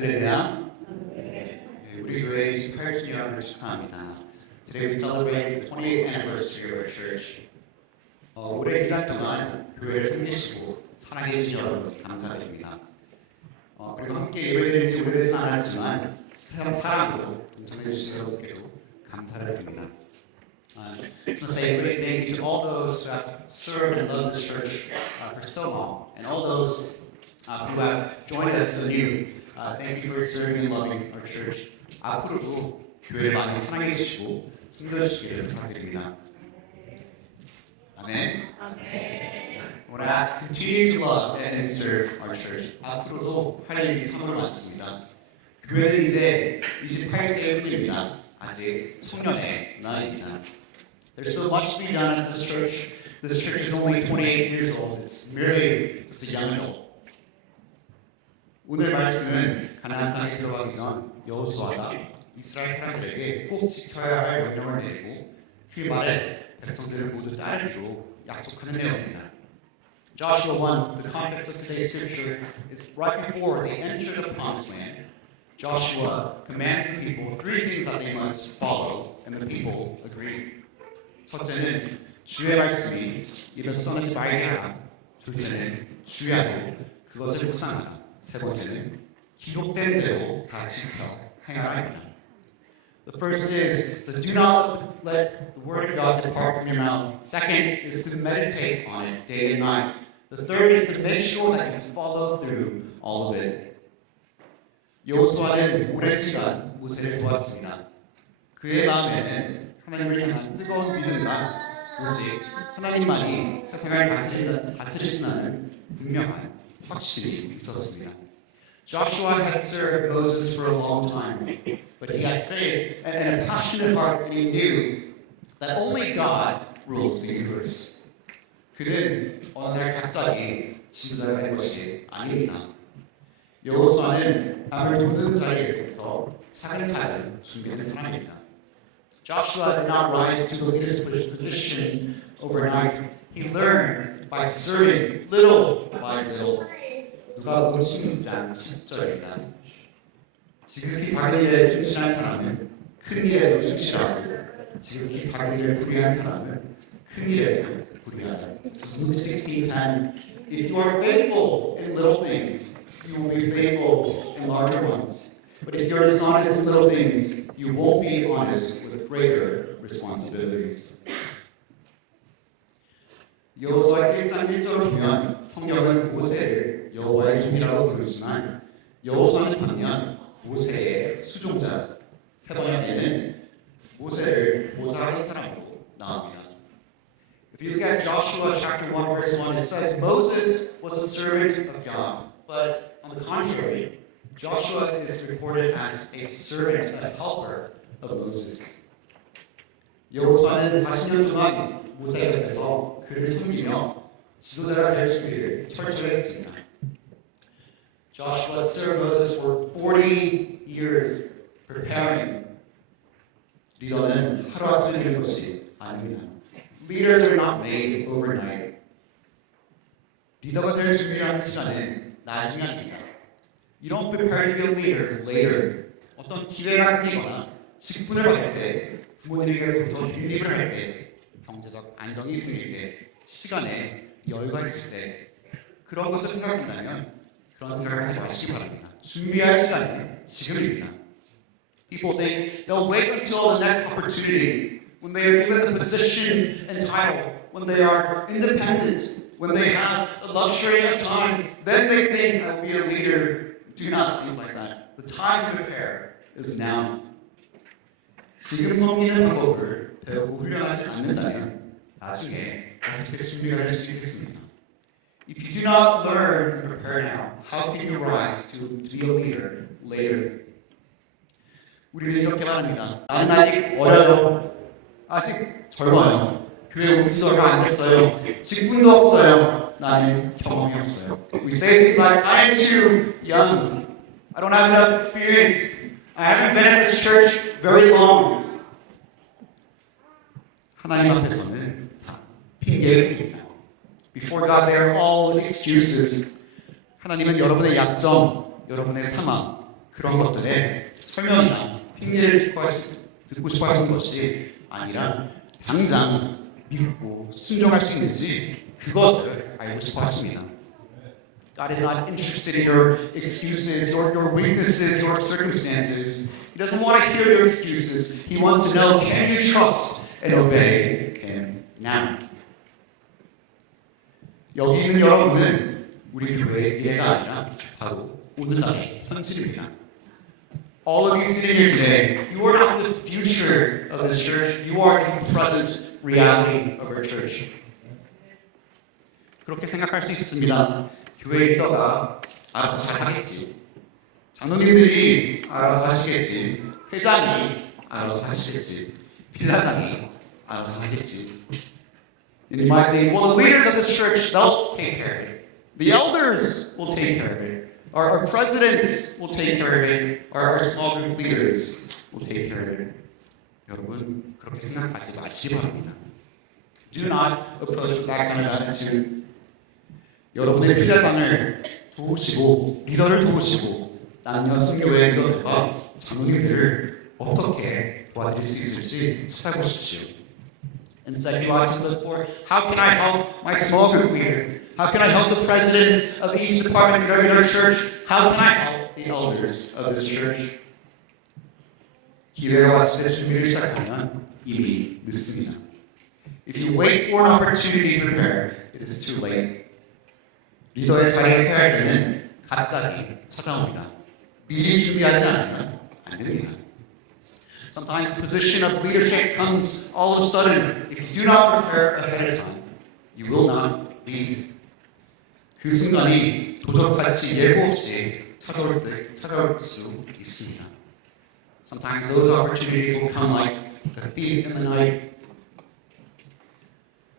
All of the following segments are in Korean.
할렐루야. 우리 교회 18주년을 축하합니다. Today we celebrate the 28th anniversary of our church. 올해 기간 동안 교회를 섬기시고 사랑해 주신 여러분 감사드립니다. 그리고 함께 예배드린 지 오래되진 않았지만 사랑으로 동참해 주신 여러분께도 감사를 드립니다. I want to say a great thank you to all those who have served and loved this church for so long, and all those who have joined us anew. Thank you for serving and loving our church. 앞으로도 교회를 많이 사랑해 주시고 섬겨주시기를 부탁드립니다. 아멘. I want to ask, continue to love and serve our church. 앞으로도 할 일이 참으로 많습니다. 교회는 이제 28세의 뿐입니다. 아직 청년의 나이입니다. There's so much to be done at this church. This church is only 28 years old. It's merely just a young adult. 오늘 말씀은 가나안 땅에 들어가기 전 여호수아가 이스라엘 사람들에게 꼭 지켜야 할 명령을 내리고 그 말에 백성들을 모두 따르기로 약속하는 내용입니다. Joshua 1, the context of today's scripture is right before they enter the promised land. Joshua commands the people three things that they must follow, and the people agree. 첫째는 주의 말씀이 입에서 떠나지 말게 하라. 둘째는 주야로 그것을 묵상하라. 세 번째는 기록된 대로 다 지켜 행하라입니다. The first is so do not let the word of God depart from your mouth. Second is to meditate on it day and night. The third is to make sure that you follow through all of it. 여호수아는 오랜 시간 모세를 도왔습니다. 그의 마음에는 하나님을 향한 뜨거운 믿음과 오직 하나님만이 세상을 다스리신다는 분명한 확신이 있었습니다. Joshua had served Moses for a long time, but he had faith and a passionate heart, and he knew that only God rules the universe. 그는 어느 날 갑자기 지도자가 된 것이 아닙니다. 여호수아는 밤을 돕는 자리에서부터 차근차근 준비된 사람입니다. Joshua did not rise to the leadership position overnight. He learned by serving little by little. 누가복음 16장 10절입니다. 지극히 작은 일에 충실한 사람은 큰 일에도 충실하고 지극히 작은 일에 불의한 사람은 큰 일에도 불의하다. Luke 16:10. If you are faithful in little things, you will be faithful in larger ones. But if you are dishonest in little things, you won't be honest with greater responsibilities. 여호수아 1장 1절을 보면 성경은 모세를 여호와의 종이라고 부르지만 여호수아는 반면 모세의 수종자, 세 번째는 모세를 보좌하는 사람으로 나옵니다. If you look at Joshua chapter 1 verse 1, it says Moses was a servant of God, but on the contrary, Joshua is recorded as a servant, a helper of Moses. 여호수아는 40년 동안 모세 곁에서 그를 섬기며 지도자가 될 준비를 철저히 했습니다. Joshua served Moses for 40 years preparing. 리더는 하루아침에 되는 것이 아닙니다. Leaders are not made overnight. 리더가 될 준비를 하는 시간은 나중에 아닙니다. You don't prepare to be a leader later. 어떤 기회가 생기거나 직분을 받을 때, 부모님에게서부터 빈립을 할 때, 경제적 안정이 생길 때, 시간에 여유가 있을 때, 그런 것을 생각한다면 그런 생각을 하지 마시기 바랍니다. 준비할 시간은 지금입니다. People think they'll wait until the next opportunity, when they are given the position and title, when they are independent, when they have the luxury of time, then they think I will be a leader. Do not think like that. The time to prepare is now. 지금 섬기는 방법을 배우고 훈련하지 않는다면 나중에 어떻게 준비가 될 수 있겠습니까? If you do not learn and prepare now, how can you rise to be a leader later? 우리는 이렇게 말합니다. 나는 아직 어려요. 아직 젊어요. 교회 온 지 얼마 안 됐어요. 직분도 없어요. 나는 경험이 없어요. We say things like, I am too young. I don't have enough experience. I haven't been at this church very long. 하나님 앞에서는 다 핑계입니다. Before God, they are all excuses. 하나님은 여러분의 약점, 여러분의 상황, 그런 것들에 설명이나 핑계를 듣고 싶어 하시는 것이 아니라 당장 믿고 순종할 수 있는지 그것을 알고 싶어 하십니다. God is not interested in your excuses or your weaknesses or circumstances. He doesn't want to hear your excuses. He wants to know, can you trust and obey Him now? 여기 있는 여러분은 우리 교회의 미래가 아니라 바로 오늘날의 현실입니다. All of you sitting here today, you are not the future of this church. You are the present reality of our church. 그렇게 생각할 수 있습니다. 교회 리더가 알아서 잘 하겠지. 장로님들이 알아서 하시겠지. 회장이 알아서 하시겠지. 빌라장이 알아서 하겠지. And you might think, well, the leaders of this church, they'll take care of it. The elders will take care of it. Our presidents will take care of it. Our small group leaders will take care of it. 여러분, 그렇게 생각하지 마시기 바랍니다. Do not approach with that kind of attitude. 여러분의 필야장을 도우시고 리더를 도우시고 남녀 선교회 리더들과 장로님들을 어떻게 도와드릴 수 있을지 찾아보십시오. Instead, you ought to look for how can I help my small group leader? How can I help the presidents of each department in our church? How can I help the elders of this church? 기회가 왔을 때 준비를 시작하면 이미 늦습니다. If you wait for an opportunity to prepare, it is too late. 리더의 자리에 서야 할 때는 갑자기 찾아옵니다. 미리 준비하지 않으면 안 됩니다. Sometimes the position of leadership comes all of a sudden. If you do not prepare ahead of time, you will not lead. 그 순간이 도적같이 예고 없이 찾아올 수 있습니다. Sometimes those opportunities will come like a thief in the night.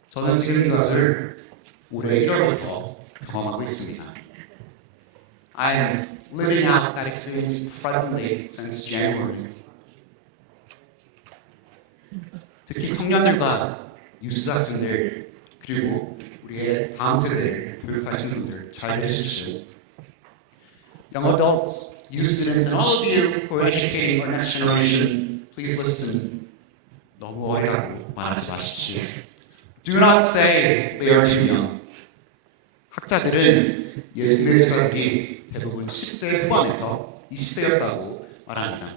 저는 지금 이것을 올해 1월부터 경험하고 있습니다. I am living out that experience presently since January. 특히 청년들과 유스 학생들 그리고 우리의 다음 세대를 교육하시는 분들 잘 되십시오. Young adults, youth students, and all of you who are educating our next generation, please listen. 너무 어리다고 말하지 마십시오. Do not say they are too young. 학자들은 예수님의 제자들이 대부분 10대 후반에서 20대였다고 말합니다.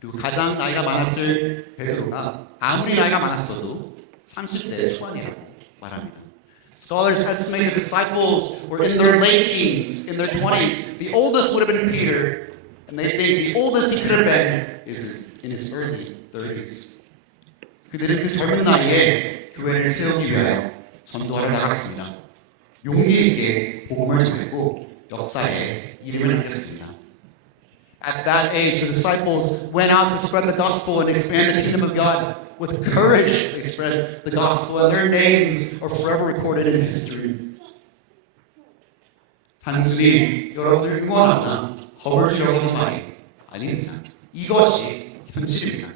그리고 가장 나이가 많았을 베드로가 아무리 나이가 많았어도 30대 초반이라고 말합니다. Scholars estimate the disciples were in their late teens, in their 20s. The oldest would have been Peter, and they think the oldest he could have been is in his early 30s. 그들은 그 젊은 나이에 교회를 세우기 위하여 전도하러 나갔습니다. 용기 있게 복음을 전했고 역사에 이름을 남겼습니다. At that age, the disciples went out to spread the gospel and expand the kingdom of God. With courage, they spread the gospel, and their names are forever recorded in history. 단순히 여러분을 응원하거나 겁을 주려고 하는 말이 아닙니다. 이것이 현실입니다.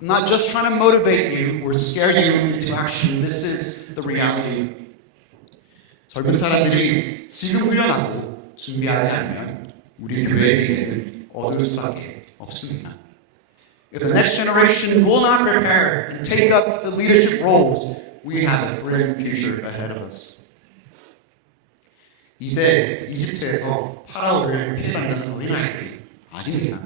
I'm not just trying to motivate you or scare you into action. This is the reality. 젊은 사람들이 지금 훈련하고 준비하지 않으면 우리 교회의 미래는 어두울 수밖에 없습니다. If the next generation will not prepare and take up the leadership roles, we have a brilliant future ahead of us. 이제 이집트에서 파라오를 피해다니는 어린아이들이 아닙니다.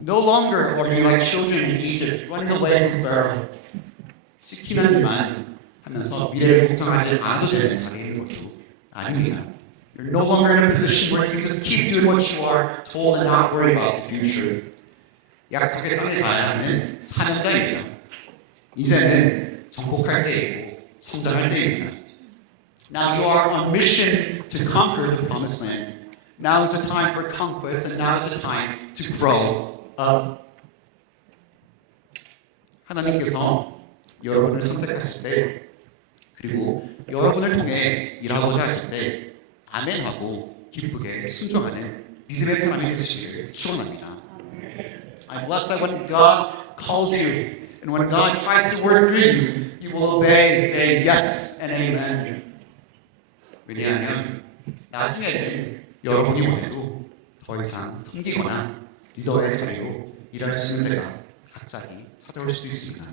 No longer are you like children in Egypt running away from Pharaoh. 시키는 일만 하면서 미래를 걱정하지 않아도 되는 자리에 있는 것도 아닙니다. You're no longer in a position where you just keep doing what you are told and not worry about the future. 약속의 땅에 가야 하는 사명자입니다. 이제는 정복할 때이고 성장할 때입니다. Now you are on mission to conquer the promised land. Now is the time for conquest and now is the time to grow up. 하나님께서 여러분을 선택하실 때 그리고 여러분을 통해 일하고자 하실 때 아멘하고 기쁘게 순종하는 믿음의 사람이 되시기를 축원합니다. I bless that when God calls you and when God tries to work through you, you will obey and say yes and amen. 왜냐하면 나중에는 여러분이 원해도 더 이상 섬기거나 리더의 자리로 일할 수 있는 때가 갑자기 찾아올 수도 있습니다.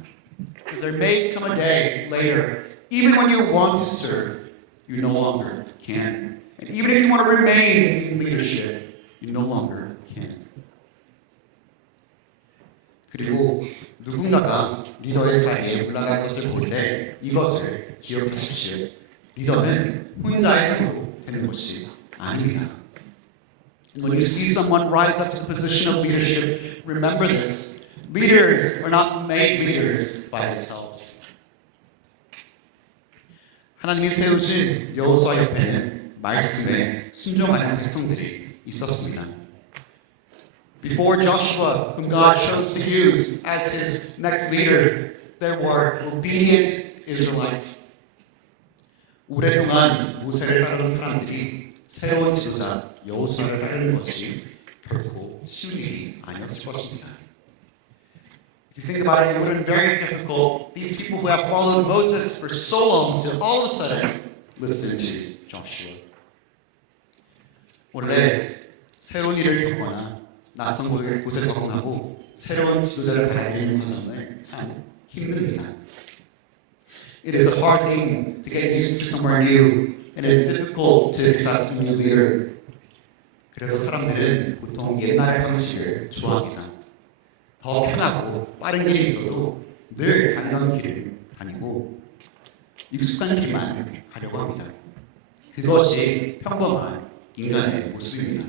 Because there may come a day later, even when you want to serve, you no longer can. And even if you want to remain in leadership, you no longer can. 그리고 누군가가 리더의 자리에 올라갈 것을 볼 때 이것을 기억하십시오. 리더는 혼자의 힘으로 되는 것이 아닙니다. And when you see someone rise up to the position of leadership, remember this. Leaders are not made leaders by themselves. 하나님이 세우신 여호수아 옆에는 말씀에 순종하는 백성들이 있었습니다. Before Joshua, whom God chose to use as his next leader, there were obedient Israelites. 오랫동안 모세를 따르는 사람들이 새로운 지도자 여호수아를 따르는 것이 결코 쉬운 일이 아니었을 것입니다. If you think about it, it would have been very difficult. These people who have followed Moses for so long to all of a sudden listen to Joshua. 원래 새로운 일을 겪거나 낯선 곳에 적응하고 새로운 지도자를 발견하는 과정을 참 힘듭니다. It is a hard thing to get used to somewhere new, and it is difficult to accept a new leader. 그래서 사람들은 보통 옛날의 방식을 좋아합니다. 더 편하고 빠른 길이 있어도 늘 다니던 길을 다니고 익숙한 길만 가려고 합니다. 그것이 평범한 인간의 모습입니다.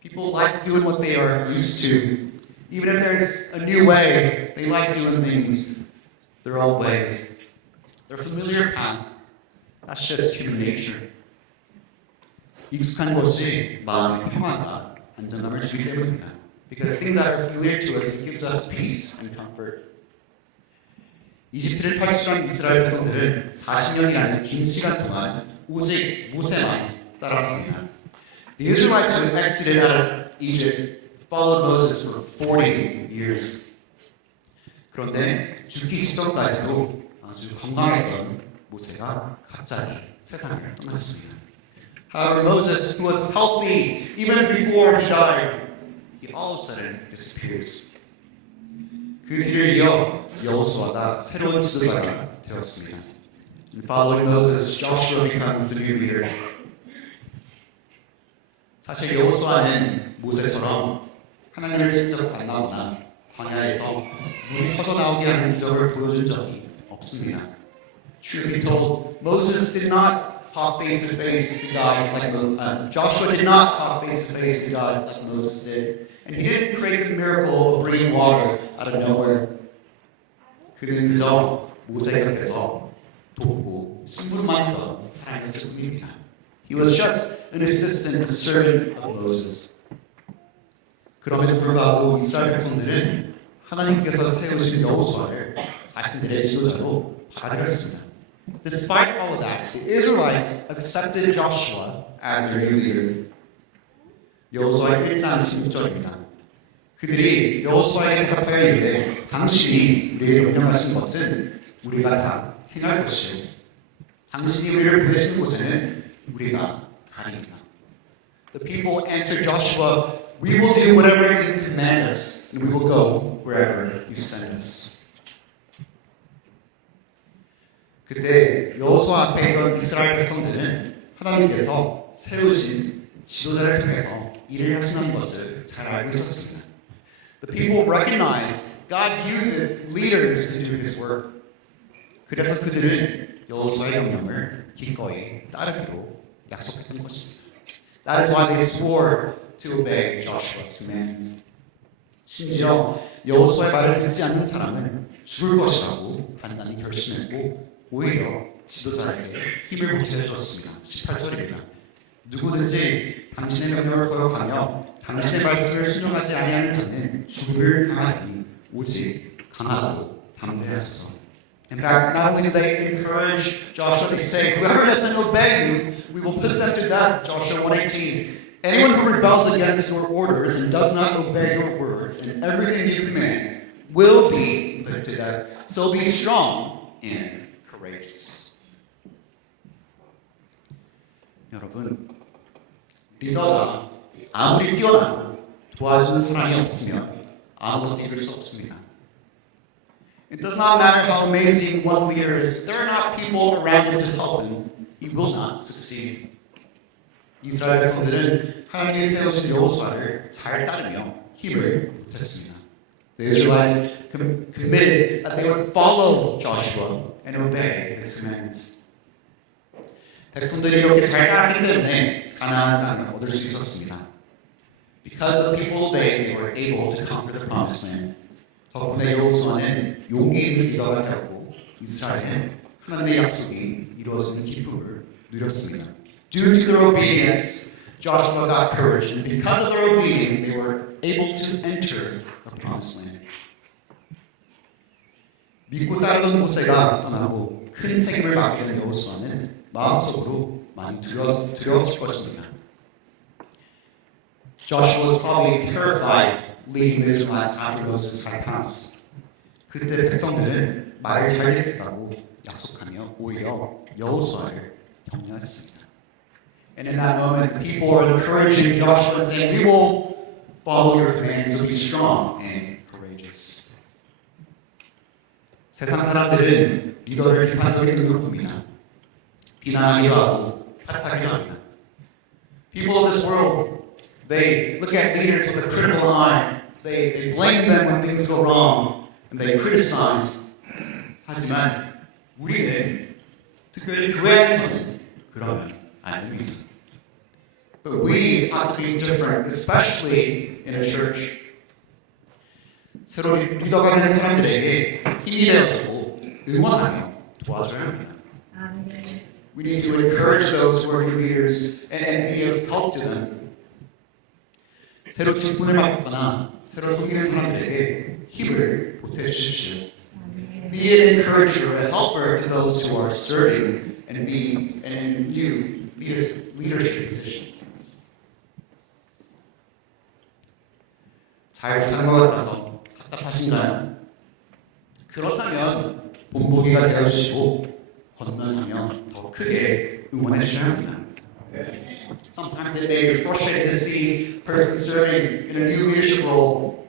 People like doing what they are used to. Even if there's a new way, they like doing things their own ways. Their familiar path. That's just human nature. 익숙한 것이 마음의 평화가 안정감을 주기 때문입니다. Because things that are familiar to us, it gives us peace and comfort. 이집트를 탈출한 이스라엘 백성들은 40년이라는 긴 시간 동안 오직 모세만 따랐습니다. The Israelites who exited out of Egypt followed Moses for 40 years. 그런데 죽기 직전까지도 아주 건강했던 모세가 갑자기 세상을 떠났습니다. However, Moses, who was healthy even before he died, he all of a sudden disappears. 그 뒤를 이어 여호수아가 새로운 지도자가 되었습니다. And following Moses, Joshua becomes the new leader. 사실 여호수아는 모세처럼 하나님을 직접 만나거나 광야에서 물이 터져나오게 하는 기적을 보여준 적이 없습니다. Truth be told, Moses did not talk face to face to God like Joshua did not talk face to face to God like Moses did, and he didn't create the miracle of bringing water out of nowhere. 그는 그저 모세 곁에서 돕고 심부름만 하던 사람이었을 뿐입니다. He was just an assistant, a servant of Moses. 그럼에도 불구하고 이스라엘 백성들은 하나님께서 세우신 여호수아를 자신들의 지도자로 받아들였습니다. Despite all of that, the Israelites accepted Joshua as their new leader. 여호수아 1장 16절입니다. 그들이 여호수아에게 대답하여 이르되 당신이 우리를 명령하신 것은 우리가 다 행할 것이요 당신이 우리를 보내신 곳에는 우리가 가리이다. The people answered Joshua, "We will do whatever you command us, and we will go wherever you send us." 그때 여호수아 앞에 있던 이스라엘 백성들은 하나님께서 세우신 지도자를 통해서 일을 하시는 것을 잘 알고 있었습니다. The people recognized God uses leaders to do His work. 그래서 그들은 여호수아의 명령을 기꺼이 따르기로 약속했던 것입니다. That is why they swore to obey Joshua's commands. 심지어 여호수아의 말을 듣지 않는 사람은 죽을 것이라고 단단히 결심했고 오히려 지도자에게 힘을 보태주었습니다. 18절입니다. 누구든지 당신의 명령을 거역하며 당신의 말씀을 순종하지 아니하는 자는 죽음을 당하니 오직 강하고 담대하소서. In fact, not only do they encourage Joshua, they say, "Whoever doesn't obey you, we will put them to death." Joshua 1:18. Anyone who rebels against your orders and does not obey your words and everything you command will be put to death. So be strong and courageous. 여러분, 리더가 아무리 뛰어나도 도와주는 사람이 없으면 아무것도 이룰 수 없습니다. It does not matter how amazing one leader is. If there are not people around him to help him, he will not succeed. 이스라엘 백성들은 하나님이 세우신 여호수아를 잘 따르며 힘을 보탰습니다. The Israelites committed that they would follow Joshua and obey his commands. 백성들이 이렇게 잘 따르기 때문에 가나안 땅을 얻을 수 있었습니다. Because the people obeyed, they were able to conquer the promised land. 덕분에 여호수아는 용기 있는 리더가 되었고 이스라엘은 하나님의 약속이 이루어지는 기쁨을 누렸습니다. Due to their obedience, Joshua got courage, and because of their obedience, they were able to enter the promised land. 믿고 따르던 모세가 떠나고 큰 책임을 맡게 된 여호수아는 마음속으로 많이 두려웠을 것입니다. Joshua was probably terrified leading the Israelites after Moses had passed. 그때 백성들은 말을 잘 듣겠다고 약속하며 오히려 여호수아를 격려했습니다. And in that moment, the people were encouraging Joshua and saying, "We will follow your commands, so be strong and courageous." 세상 사람들은 리더를 비판적인 눈으로 봅니다. 비난하기도 하고 탓하기도 합니다. People of this world, they look at leaders with a critical eye. They blame them when things go wrong, and they criticize. 하지만 우리는 특별히 교회 안에서는 그러면 안 됩니다. But we have to be different, especially in a church. 새로 리더가 된 사람들에게 힘이 되어주고 응원하며 도와줘야 합니다. We need to encourage those who are new leaders and be of help to them. 새로 직분을 맡거나 새로 섬기는 사람들에게 힘을 보태주십시오. Be an encourager, a helper to those who are serving and being in new leadership positions. 잘 못하는 것 같아서 답답하신가요? 그렇다면 본보기가 되어주시고 건너가며 더 크게 응원해 주셔야 합니다. Sometimes it may be frustrating to see a person serving in a new leadership role.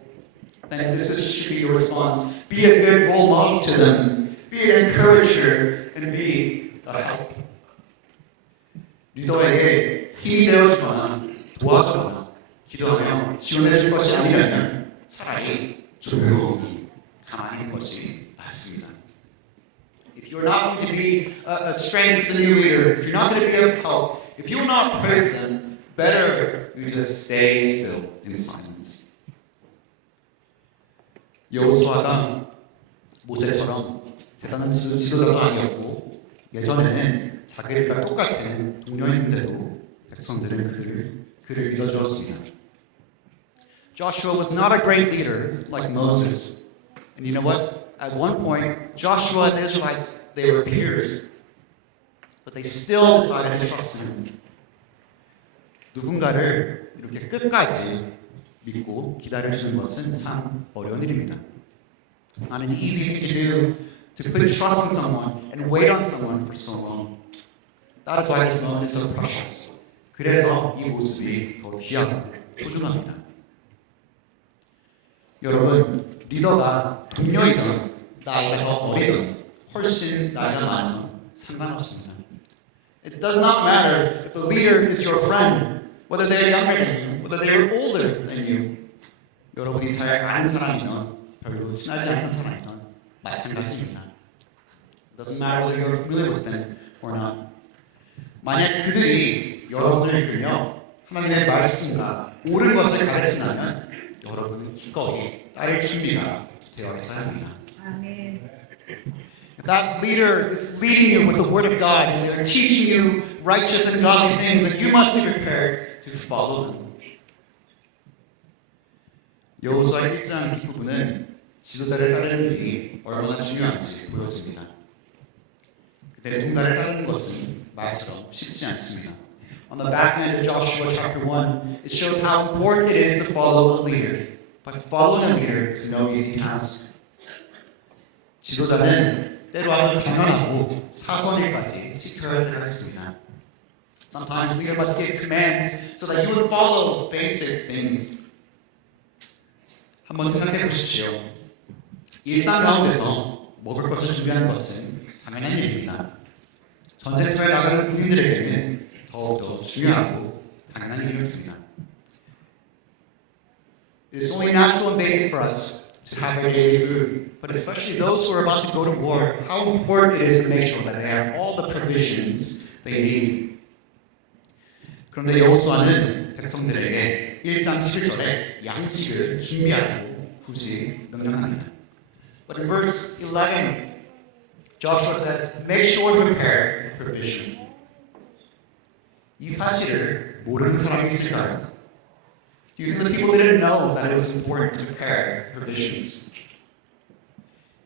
Then should be your response. Be a good role model to them. Be an encourager and be a help. 리더에게 힘이 되어주거나 도와주거나 기도하며 지원해 줄 것이 아니라면 차라리 조용히 가만히 있는 것이 낫습니다. If you're not going to be a strength to the new leader, if you're not going to be of help, if you will not pray for them, better you just stay still in silence. 여호수아가 모세처럼 대단한 지도자가 아니었고 예전에는 자기들과 똑같은 동료인데도 백성들은 그를 믿어주었습니다. Joshua was not a great leader like Moses. And you know what? At one point, Joshua and the Israelites, they were peers. But they still decided to trust him. 누군가를 이렇게 끝까지 믿고 기다려주는 것은 참 어려운 일입니다. It's not an easy thing to do to put trust in someone and wait on someone for so long. That's why this moment is so precious. 그래서 이 모습이 더 귀하고 소중합니다. 여러분, 리더가 동료이든 나이가 더 어리든 훨씬 나이가 많든 상관없습니다. It does not matter if the leader is your friend, whether they are younger than you, whether they are older than you. 여러분이 잘 아는 사람이든 별로 친하지 않은 사람이든 마찬가지입니다. It doesn't matter whether you're familiar with them or not. 만약 그들이 여러분을 이끌며 하나님의 말씀과 옳은 것을 가르친다면 여러분은 기꺼이 따를 준비가 되어 있어야 합니다. That leader is leading you with the word of God and they're teaching you righteous and godly things and you must be prepared to follow them. 여호수아 1장 뒷부분은 지도자를 따르는 일이 얼마나 중요한지 보여줍니다. 그때 누군가를 따르는 것은 말처럼 쉽지 않습니다. On the back end of Joshua chapter 1, it shows how important it is to follow a leader. But following a leader is no easy task. 지도자는 때로 아주 당연하고 사소한 일까지 지켜야 하겠습니다. Sometimes leader must give commands so that you would follow basic things. 한번 생각해 보십시오. 일상 가운데서 먹을 것을 준비하는 것은 당연한 일입니다. 전쟁터에 나가는 군인들에게는 더욱더 중요하고 당연한 일이었습니다. It is only natural and basic for us to have our daily food, but especially those who are about to go to war, how important it is to make sure that they have all the provisions they need. 그런데 여호수아는 백성들에게 1장 7절에 양식을 준비하라고 굳이 명령합니다. But in verse 11, Joshua says, make sure to prepare provision. 이 사실을 모르는 사람이 있을까요? Do you think the people didn't know that it was important to prepare provisions?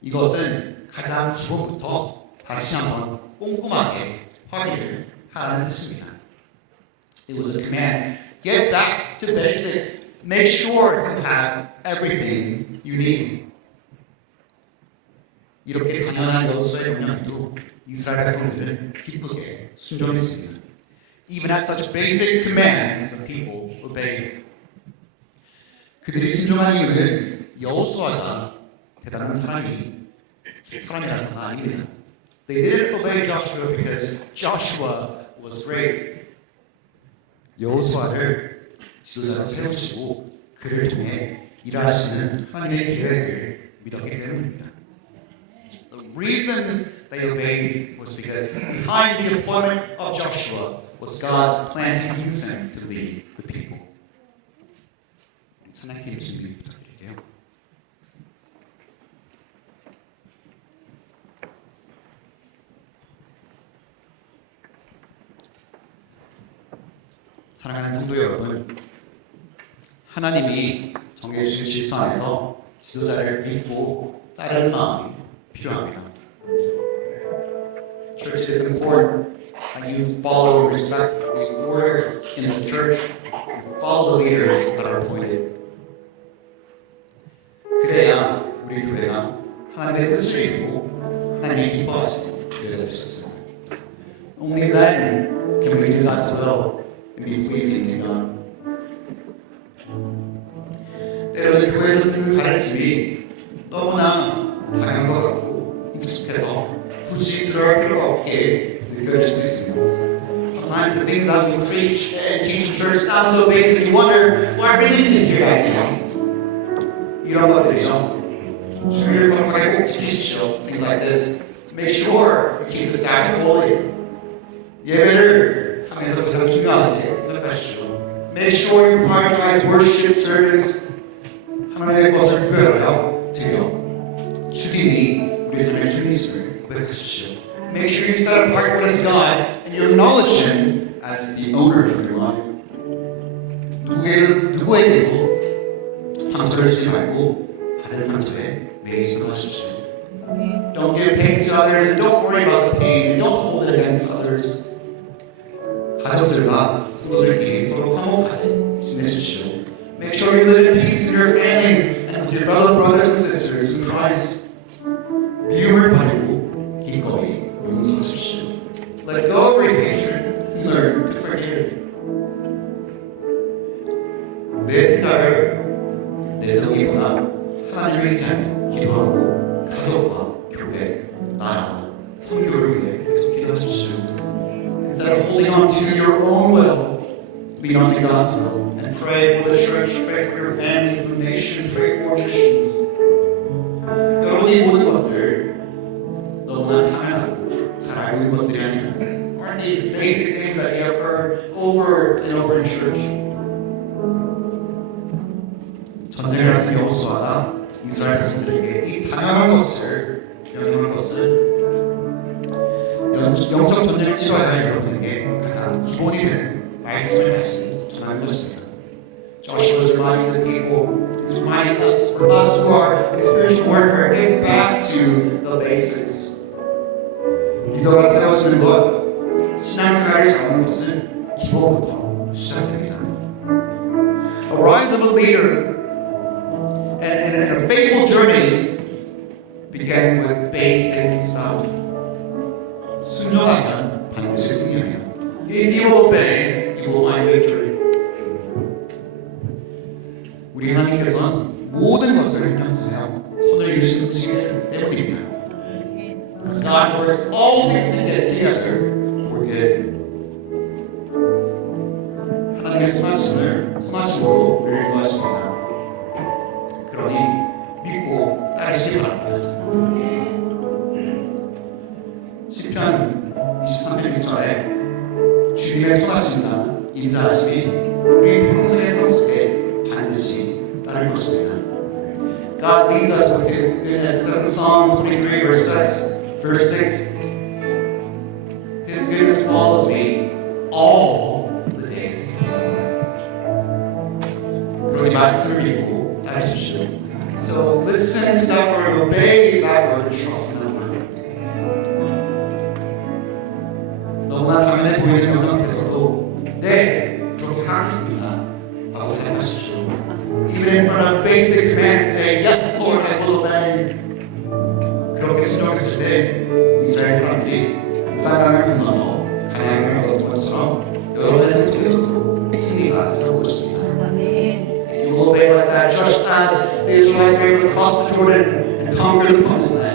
이것은 가장 기본부터 다시 한번 꼼꼼하게 확인을 하라는 뜻입니다. It was a command. Get back to basics. Make sure you have everything you need. 이렇게 당연한 여호수아의 명령에도 이스라엘 백성들은 기쁘게 순종했습니다. Even at such basic commands, the people obeyed. 그들이 순종한 이유는 여호수아가 대단한 사람이라서가 아닙니다. They didn't obey Joshua because Joshua was great. 여호수아를 지도자로 세우시고 그를 통해 일하시는 하나님의 계획을 믿었기 때문입니다. The reason they obeyed was because behind the appointment of Joshua was God's plan to use him to lead the people. 찬양팀 준비 부탁드릴게요. 사랑하는 성도 여러분, 하나님이 정해주신 질서 안에서 지도자를 믿고 따르는 마음이 필요합니다. Church is important that you follow and respect the order in this church. You follow the leaders that are appointed. 그래야 우리 교회가 하나님의 뜻을 이루고 하나님이 기뻐하시는 교회가 될 수 있습니다. Only then can we do God's will and be pleasing to God. 때로는 교회에서 듣는 가르침이 너무나 당연한 것 같고 익숙해서 굳이 들어갈 필요가 없게 느껴질 수 있습니다. Sometimes the things that we preach and teach in church sound so basic. You wonder, well, I really need to hear that now. 이런 것들이죠. 주의를 거룩하게 꼭 지키십시오. Things like this. Make sure you keep the Sabbath holy. 예배를 삶에서 가장 중요하게 생각하십시오. Make sure you prioritize worship service. 하나님의 것을 구별하여 드려 주님이 우리 삶의 주님임을 고백하십시오. Make sure you set apart what is God and you acknowledge Him as the owner of your life. 누구에게도 상처를 주지 말고 받은 상처에 매이지 마십시오. Don't give pain to others and don't worry about the pain. Don't hold it against others. 가족들과 친구들끼리 서로 화목하게 지내십시오. Make sure you live in peace in your families and with your fellow brothers and sisters in Christ. 미움을 버리고 기꺼이 용서하십시오. Let go of your hatred and learn to forgive. 내 생각을 내세우기보다 하나님의 삶 기도하고 가족과 교회, 나라, 선교를 위해 계속 기도하십시오. Instead of holding on to your own will, lean on to God's will and pray for the church, pray for your families, the nation, pray for missions. 여러분이 모든 것들 너무나 당연하고 잘 알고 있는 것들이 아니라 aren't these basic things that you have heard over and over in church? 전쟁을 하던 여호수아가 이스라엘 백성들에게 이 당연한 것을 명령한 것은 영적 전쟁을 치러야 할 여러분에게 가장 기본이 되는 말씀을 다시 전하는 것입니다. Joshua is reminding the people, he's reminding us, for us who are in spiritual warfare, get back to the basics. 리더가 세워지는 것, 신앙생활을 잘하는 것은 기본부터 시작됩니다. A rise of a leader and a faithful journey began with basic stuff. 순종하면 반드시 승리해요. If If you obey, you will find victory. 우리 하나님께서는 모든 것을 향하여 손을 이루시기 때문입니다. Because God works all things together for good. 하나님의 선하심으로 우리를 도와주십니다. 그러니 믿고 따르시기 바랍니다. 시편 23편 6절에 주님의 선하심과 인자하심이 우리 평생의 삶 속에 반드시 따를 것입니다. God leads us with His goodness. It says in Psalm 23 verse 6, His goodness follows me all the days. 그러니 말씀을 믿고 따르십시오. So listen to that word, obey that word, trust in that word. 너무나 당연해 보이는 영광께서도 네, 그렇게 하겠습니다 라고 대답하십시오. Even in front of basic commands, say, yes, Lord, I will obey. 그렇게 순종했을 때 이스라엘 사람들이 땅을 건너서 가나안을 얻은 것처럼 여러 백성 속에서도 승리가 찾아올 것입니다. If you will obey like that, just as the Israelites were able to cross the Jordan and conquer the promised land,